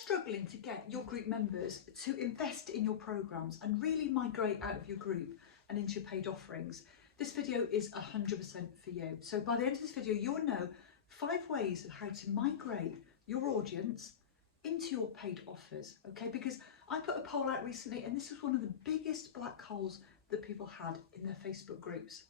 struggling to get your group members to invest in your programs and really migrate out of your group and into your paid offerings, this video is 100% for you. So by the end of this video, you'll know 5 ways of how to migrate your audience into your paid offers, okay? Because I put a poll out recently and this was one of the biggest black holes that people had in their Facebook groups.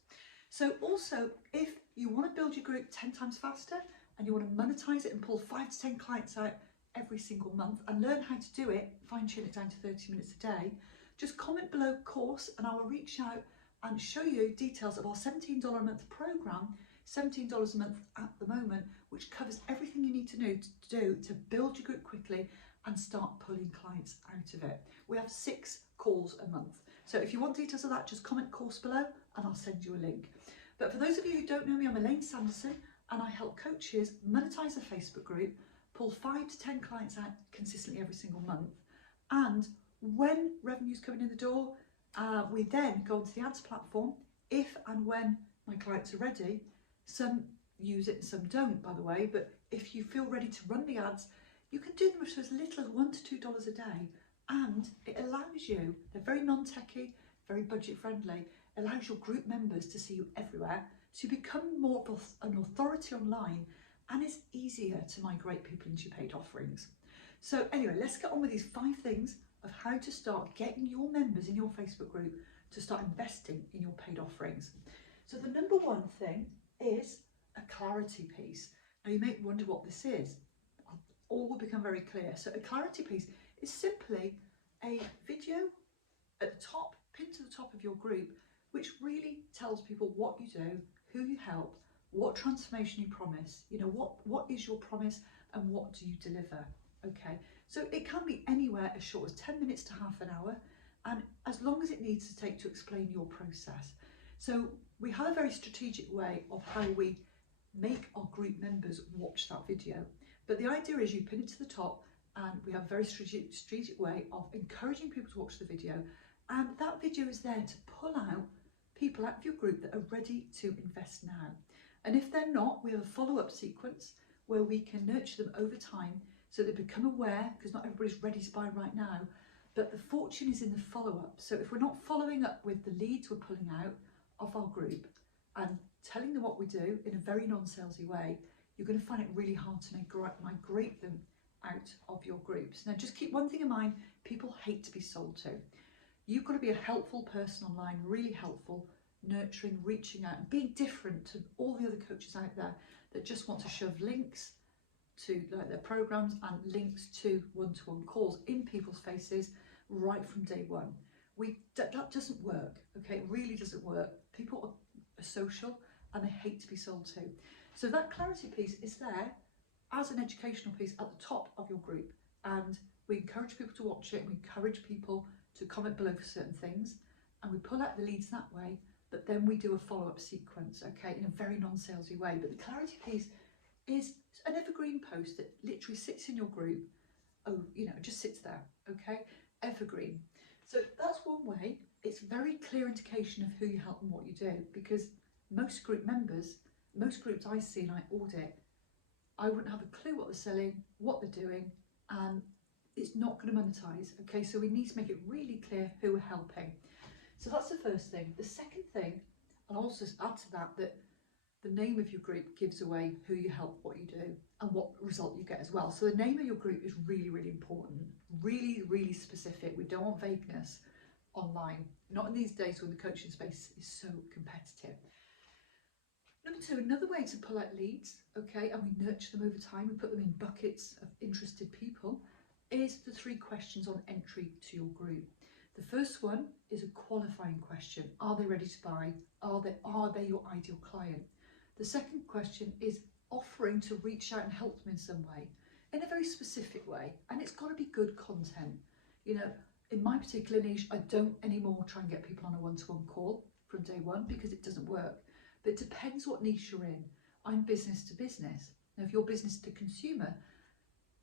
So also, if you want to build your group 10 times faster and you want to monetize it and pull 5 to 10 clients out every single month and learn how to do it, fine tune it down to 30 minutes a day, just comment below course and I will reach out and show you details of our $17 a month program, $17 a month at the moment, which covers everything you need to do to build your group quickly and start pulling clients out of it. We have 6 calls a month. So if you want details of that, just comment course below and I'll send you a link. But for those of you who don't know me, I'm Elaine Sanderson and I help coaches monetize a Facebook group, pull 5 to 10 clients out consistently every single month. And when revenue's coming in the door, we then go onto the ads platform. If and when my clients are ready, some use it and some don't, by the way, but if you feel ready to run the ads, you can do them for as little as $1 to $2 a day. And it allows you, they're very non-techy, very budget friendly, allows your group members to see you everywhere. So you become more of an authority online and it's easier to migrate people into your paid offerings. So anyway, let's get on with these 5 things of how to start getting your members in your Facebook group to start investing in your paid offerings. So the number 1 thing is a clarity piece. Now you may wonder what this is. All will become very clear. So a clarity piece is simply a video at the top, pinned to the top of your group, which really tells people what you do, who you help, what transformation you promise, you know, what is your promise and what do you deliver, okay? So it can be anywhere as short as 10 minutes to half an hour and as long as it needs to take to explain your process. So we have a very strategic way of how we make our group members watch that video. But the idea is you pin it to the top and we have a very strategic way of encouraging people to watch the video, and that video is there to pull out people out of your group that are ready to invest now. And if they're not, we have a follow-up sequence where we can nurture them over time so they become aware, because not everybody's ready to buy right now, but the fortune is in the follow-up. So if we're not following up with the leads we're pulling out of our group and telling them what we do in a very non-salesy way, you're going to find it really hard to migrate them out of your groups. Now just keep one thing in mind, people hate to be sold to. You've got to be a helpful person online, really helpful, nurturing, reaching out, and being different to all the other coaches out there that just want to shove links to like their programs and links to one-to-one calls in people's faces right from day one. That doesn't work, okay? It really doesn't work. People are social and they hate to be sold to. So that clarity piece is there as an educational piece at the top of your group, and we encourage people to watch it, we encourage people to comment below for certain things, and we pull out the leads that way, but then we do a follow-up sequence, okay, in a very non-salesy way. But the clarity piece is an evergreen post that literally sits in your group, you know, just sits there, okay, evergreen. So that's one way. It's very clear indication of who you help and what you do, because most group members, most groups I see and I audit, I wouldn't have a clue what they're selling, what they're doing, and it's not going to monetize, okay? So we need to make it really clear who we're helping. So that's the first thing. The second thing, I'll also add to that, that the name of your group gives away who you help, what you do, and what result you get as well. So the name of your group is really, really important, really, really specific. We don't want vagueness online, not in these days when the coaching space is so competitive. Number 2, another way to pull out leads, okay, and we nurture them over time, we put them in buckets of interested people, is the 3 questions on entry to your group. The first one is a qualifying question. Are they ready to buy? Are they your ideal client? The second question is offering to reach out and help them in some way, in a very specific way, and it's got to be good content. You know, in my particular niche, I don't anymore try and get people on a one-to-one call from day one because it doesn't work. But it depends what niche you're in. I'm business to business. Now, if you're business to consumer,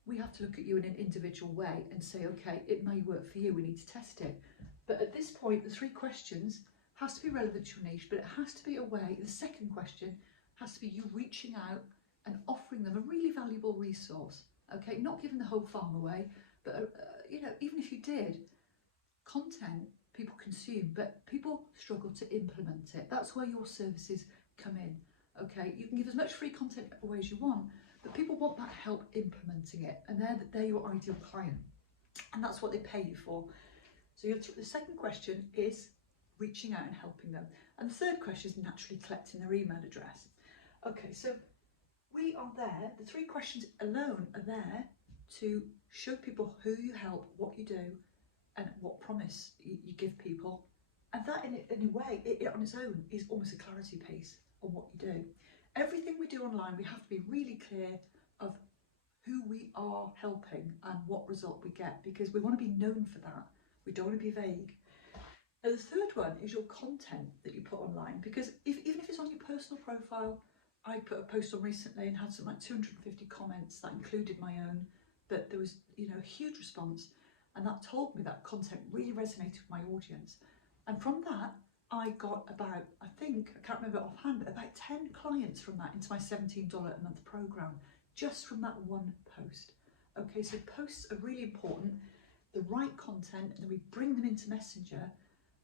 we have to look at you in an individual way and say, okay, it may work for you, we need to test it. But at this point, the 3 questions has to be relevant to your niche, but it has to be a way, the second question has to be you reaching out and offering them a really valuable resource. Okay, not giving the whole farm away, but you know, even if you did, content people consume, but people struggle to implement it. That's where your services come in. Okay, you can give as much free content away as you want, but people want that help implementing it, and they're your ideal client, and that's what they pay you for. So the second question is reaching out and helping them, and the third question is naturally collecting their email address. Okay, so we are there, the three questions alone are there to show people who you help, what you do, and what promise you give people. And that in a way, it on its own is almost a clarity piece on what you do. Everything we do online, we have to be really clear of who we are helping and what result we get, because we want to be known for that. We don't want to be vague. Now, the third one is your content that you put online, because even if it's on your personal profile, I put a post on recently and had something like 250 comments that included my own, but there was, you know, a huge response, and that told me that content really resonated with my audience. And from that, I got about, I think, I can't remember offhand, but about 10 clients from that into my $17 a month program, just from that one post. Okay, so posts are really important, the right content, and then we bring them into Messenger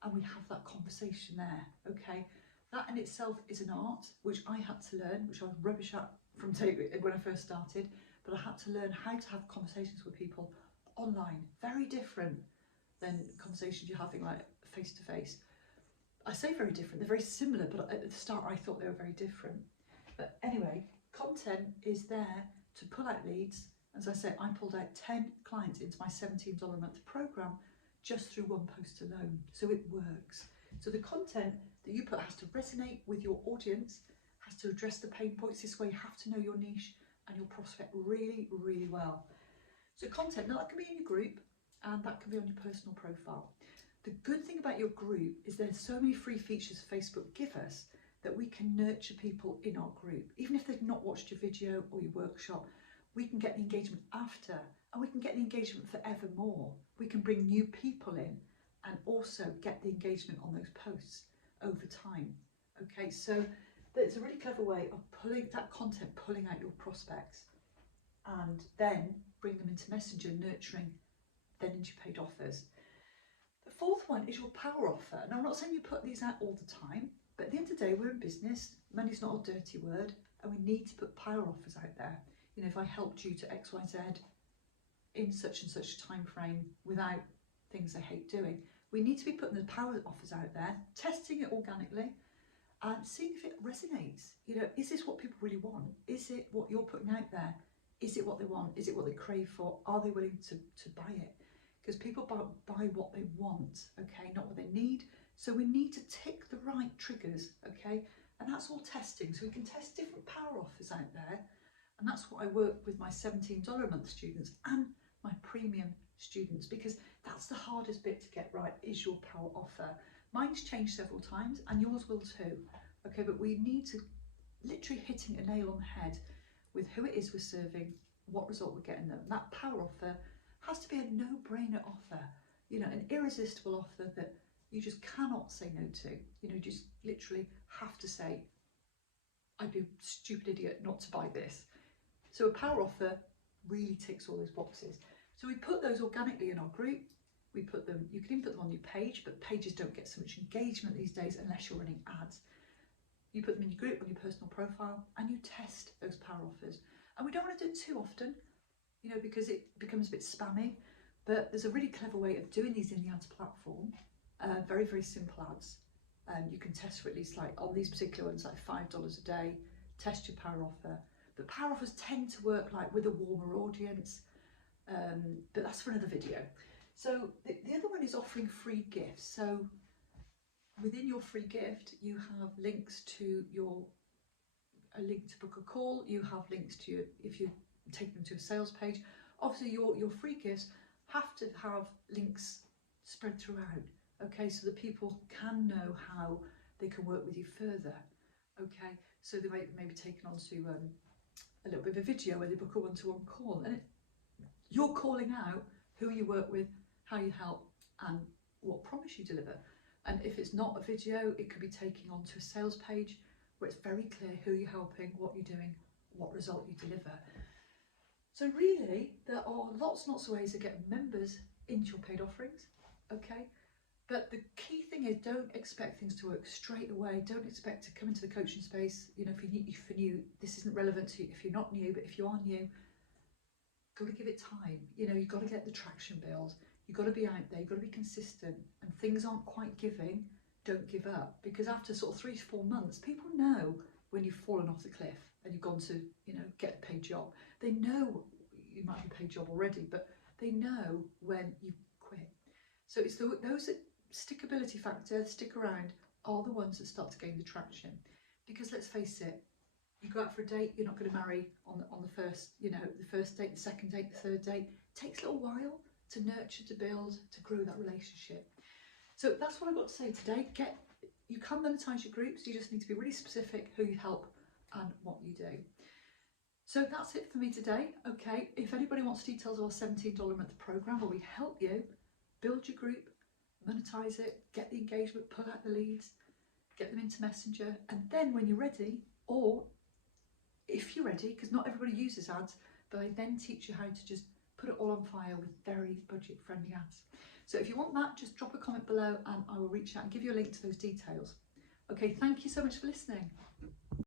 and we have that conversation there. Okay, that in itself is an art, which I had to learn, which I was rubbish at from when I first started, but I had to learn how to have conversations with people online. Very different than conversations you're having like face to face. I say very different, they're very similar, but at the start I thought they were very different. But anyway, content is there to pull out leads. As I said, I pulled out 10 clients into my $17 a month program just through one post alone. So it works. So the content that you put has to resonate with your audience, has to address the pain points. This way you have to know your niche and your prospect really, really well. So content, now that can be in your group and that can be on your personal profile. The good thing about your group is there's so many free features Facebook give us that we can nurture people in our group. Even if they've not watched your video or your workshop, we can get the engagement after, and we can get the engagement forevermore. We can bring new people in and also get the engagement on those posts over time. Okay, so it's a really clever way of pulling that content, pulling out your prospects, and then bring them into Messenger, nurturing, then into paid offers. The fourth one is your power offer. Now, I'm not saying you put these out all the time, but at the end of the day, we're in business. Money's not a dirty word, and we need to put power offers out there. You know, if I helped you to X, Y, Z in such and such a time frame without things I hate doing, we need to be putting the power offers out there, testing it organically, and seeing if it resonates. You know, is this what people really want? Is it what you're putting out there? Is it what they want? Is it what they crave for? Are they willing to buy it? Because people buy what they want, okay, not what they need. So we need to tick the right triggers, okay? And that's all testing. So we can test different power offers out there. And that's what I work with my $17 a month students and my premium students, because that's the hardest bit to get right, is your power offer. Mine's changed several times and yours will too. Okay, but we need to literally hitting a nail on the head with who it is we're serving, what result we're getting them. That power offer has to be a no-brainer offer, you know, an irresistible offer that you just cannot say no to. You know, you just literally have to say, I'd be a stupid idiot not to buy this. So a power offer really ticks all those boxes. So we put those organically in our group. We put them, you can even put them on your page, but pages don't get so much engagement these days unless you're running ads. You put them in your group, on your personal profile, and you test those power offers. And we don't want to do it too often, you know, because it becomes a bit spammy, but there's a really clever way of doing these in the ads platform. Very, very simple ads. And you can test for at least, like on these particular ones, like $5 a day, test your power offer. But power offers tend to work like with a warmer audience, but that's for another video. So the other one is offering free gifts. So within your free gift, you have links to a link to book a call. You have links to if you take them to a sales page. Obviously, your free gifts have to have links spread throughout. Okay, so that people can know how they can work with you further. Okay, so they may be taken onto a little bit of a video where they book a one-to-one call, and you're calling out who you work with, how you help, and what promise you deliver. And if it's not a video, it could be taking onto a sales page where it's very clear who you're helping, what you're doing, what result you deliver. So really, there are lots and lots of ways of getting members into your paid offerings, okay? But the key thing is, don't expect things to work straight away. Don't expect to come into the coaching space, you know, if you're new, this isn't relevant to you if you're not new, but if you are new, got to give it time. You know, you've got to get the traction build. You've got to be out there, you've got to be consistent, and things aren't quite giving, don't give up. Because after sort of 3 to 4 months, people know when you've fallen off the cliff and you've gone to, you know, get a paid job. They know you might be a paid job already, but they know when you quit. So it's those that stickability factor, stick around, are the ones that start to gain the traction. Because let's face it, you go out for a date, you're not going to marry on the first, you know, the first date, the second date, the third date. It takes a little while to nurture, to build, to grow that relationship. So that's what I've got to say today. You can monetize your groups, you just need to be really specific who you help and what you do. So that's it for me today. Okay, if anybody wants details of our $17 a month program where we help you build your group, monetize it, get the engagement, pull out the leads, get them into Messenger, and then when you're ready, or if you're ready, because not everybody uses ads, but I then teach you how to just put it all on fire with very budget friendly ads. So if you want that, just drop a comment below and I will reach out and give you a link to those details. Okay, thank you so much for listening.